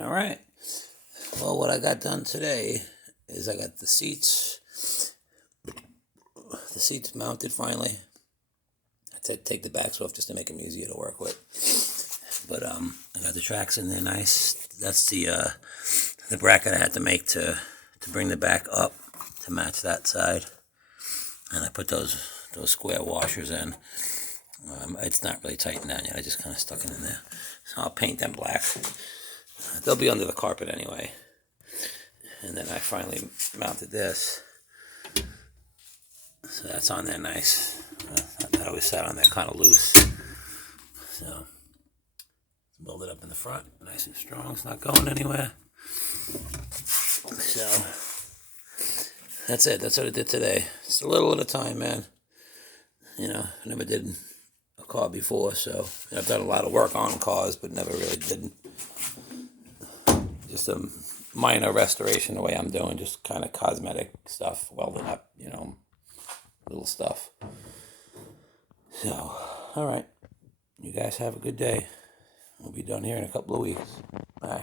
All right. Well, what I got done today is I got the seats mounted finally. I had to take the backs off just to make them easier to work with. But I got the tracks in there nice. That's the bracket I had to make to bring the back up to match that side. And I put those square washers in. It's not really tightened down yet. I just kind of stuck it in there. So I'll paint them black. They'll be under the carpet anyway. And then I finally mounted this. So that's on there nice. That always sat on there kind of loose. So build it up in the front, nice and strong. It's not going anywhere. So that's it. That's what I did today. It's a little at a time, man. I never did a car before, so I've done a lot of work on cars, but never really did just a minor restoration the way I'm doing, just kind of cosmetic stuff, welding up, little stuff. So, all right. You guys have a good day. We'll be done here in a couple of weeks. Bye.